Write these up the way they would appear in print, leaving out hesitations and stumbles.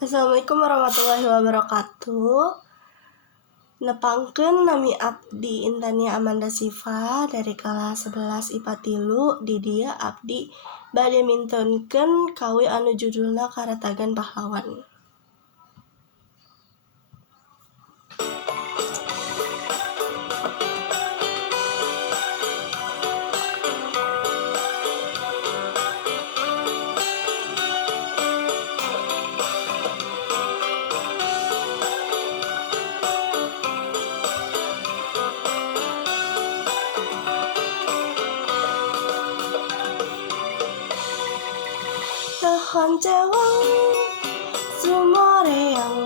Assalamualaikum warahmatullahi wabarakatuh. Nepangkeun nami abdi Intania Amanda Sifa dari kelas 11 IPA 3. Di dia abdi bade mintenkeun kawi anu judulna Karetagan Pahlawan. Tahon ceweng sumoreang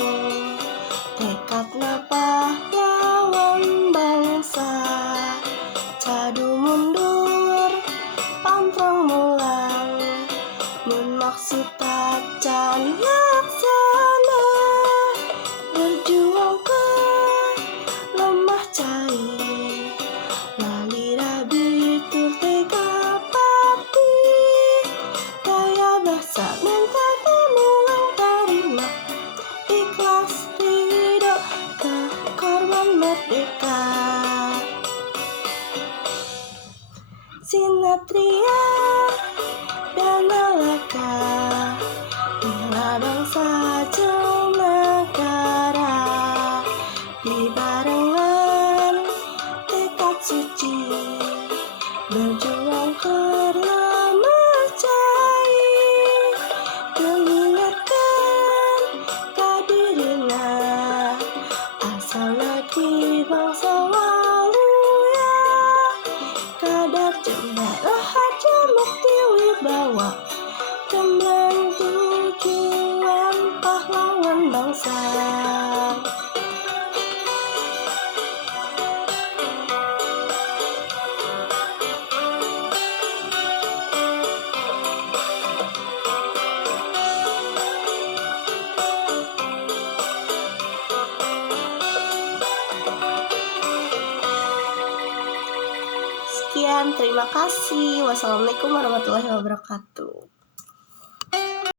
tekadna pahlawan bangsa, cadu mundur pantrang mulang mun maksud tacan laksana, berjuang ke lemah cai lalira bitur tega pati, daya bahasa minta temulang tarima ikhlas ridho ke korban merdeka. Sinatria dan malaka bela bangsa jeung negara, dibarengan tekad suci berjuang karena cai, mengingatkan kadirina asal lagi bangsa waluya, kadar jembar rahaja mukti wibawa tembang tujuan pahlawan bangsa. Sekian, terima kasih. Wassalamualaikum warahmatullahi wabarakatuh.